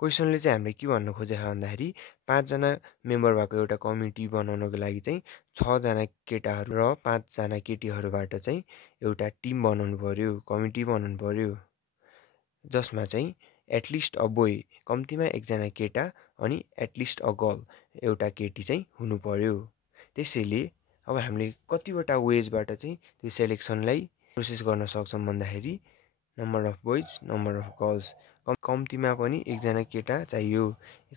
क्वेसनले चाहिँ हामीले के भन्न खोजेको भन्दाखेरि 5 जना मेम्बर भएको एउटा कमिटी बनाउनको लागि चाहिँ 6 जना केटाहरू र 5 जना केटीहरूबाट चाहिँ एउटा टिम बनाउनु पर्यो, कमिटी बनाउनु पर्यो, जसमा चाहिँ एटलिस्ट अ बोय कम्तीमा एकजना केटा अनि एटलिस्ट अ गर्ल एउटा केटी चाहिँ हुनु पर्यो। त्यसैले अब हामीले कतिवटा वेजबाट चाहिँ त्यो सेलेक्सनलाई प्रोसेस गर्न सक्छौँ भन्दाखेरि number of boys, number of girls, कम्तीमा पनि एकजना केटा चाहियो।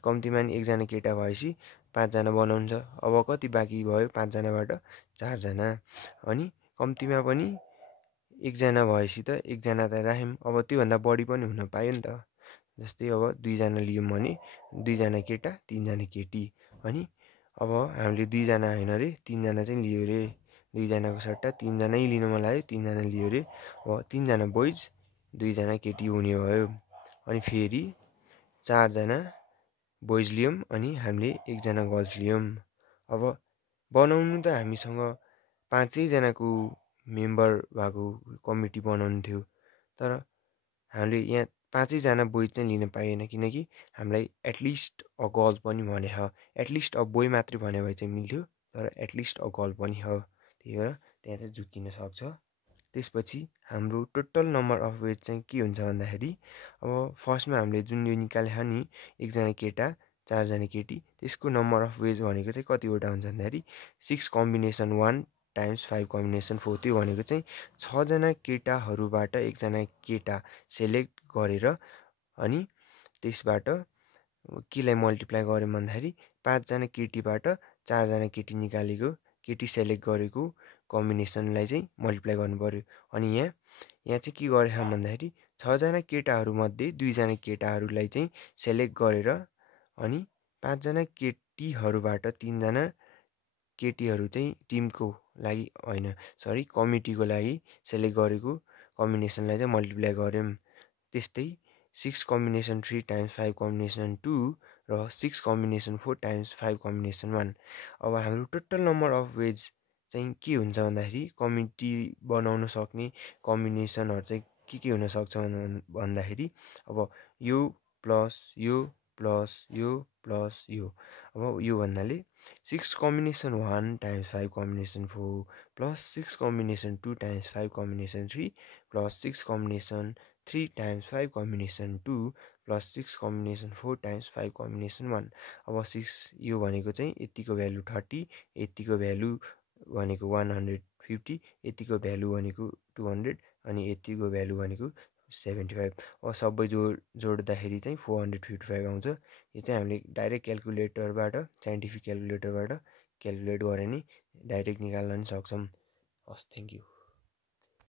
कम्तीमा पनि एकजना केटा भएपछि 5 जना बनाउँछ। अब कति बाँकी भयो 5 जनाबाट 4 जना, अनि कम्तीमा पनि एकजना भएपछि त एकजना त राख्यौँ। अब त्योभन्दा बढी पनि हुन पायो नि त। जस्तै अब 2 जना लियौँ भने 2 जना केटा 3 जना केटी, अनि अब हामीले 2 जना होइन रे 3 जना चाहिँ लियो रे, 2 जनाको सट्टा 3 जना लिनु मन लाग्यो 3 जना लियो रे। अब 3 जना बोइज 2 जना केटी हुने भयो। अनि फेरि 4 जना बोइज लियौँ अनि हामीले 1 जना गर्ल्स लियौँ। अब बनाउनु त हामीसँग 5 जनाको मेम्बर भएको कमिटी बनाउनु थियो, तर हामीले यहाँ 5 जना बोइज चाहिँ लिन पाइएन, किनकि हामीलाई एटलिस्ट अ गर्ल पनि भने हो। एटलिस्ट अ बोय मात्रै भने भए चाहिँ मिल्थ्यो, तर एटलिस्ट अ गर्ल पनि हो, त्यही भएर त्यहाँ चाहिँ झुक्किन सक्छ। त्यसपछि हाम्रो टोटल नम्बर अफ वेज चाहिँ के हुन्छ भन्दाखेरि अब फर्स्टमा हामीले जुन यो निकालेको नि 1 जना केटा 4 जना केटी, त्यसको नम्बर अफ वेज भनेको चाहिँ कतिवटा हुन्छ भन्दाखेरि 6 कम्बिनेसन 1 टाइम्स 5 कम्बिनेसन 4। त्यो भनेको चाहिँ 6 जना केटाहरूबाट 1 जना केटा सेलेक्ट गरेर अनि त्यसबाट केलाई मल्टिप्लाई गऱ्यौँ भन्दाखेरि 5 जना केटीबाट 4 जना केटी निकालेको, केटी सेलेक्ट गरेको कम्बिनेसनलाई चाहिँ मल्टिप्लाई गर्नु पर्यो। अनि यहाँ चाहिँ के गरेको भन्दाखेरि 6 जना केटाहरूमध्ये 2 जना केटाहरूलाई चाहिँ सेलेक्ट गरेर अनि 5 जना केटीहरूबाट 3 जना केटीहरू चाहिँ टिमको लागि होइन सरी कमिटीको लागि सेलेक्ट गरेको कम्बिनेसनलाई चाहिँ मल्टिप्लाई गऱ्यौँ। त्यस्तै 6 कम्बिनेसन 3 टाइम्स 5 कम्बिनेसन 2 र 6 कम्बिनेसन 4 टाइम्स 5 कम्बिनेसन 1। अब हाम्रो टोटल नम्बर अफ वेज चाहिँ के हुन्छ भन्दाखेरि कमिटी बनाउन सक्ने कम्बिनेसनहरू चाहिँ के हुनसक्छ भन्दाखेरि अब यो प्लस यो प्लस यो प्लस यो। अब यो भन्नाले 6 combination 1 times 5 combination 4 plus 6 combination 2 times 5 combination 3 plus 6 combination 3 times 5 combination 2 plus 6 combination 4 times 5 combination 1। अब 6 यो भनेको चाहिँ यतिको भ्यालु 30, यतिको भ्यालु भनेको 150, यतिको भ्यालु भनेको 200 अनि यतिको भ्यालु भनेको 75। अब सबै जोड्दाखेरि चाहिँ 455 आउँछ। यो चाहिँ हामीले डाइरेक्ट क्यालकुलेटरबाट साइन्टिफिक क्यालकुलेटरबाट क्यालकुलेट गरेर नि डाइरेक्ट निकाल्न पनि सक्छौँ। हस्, थ्याङ्क यू।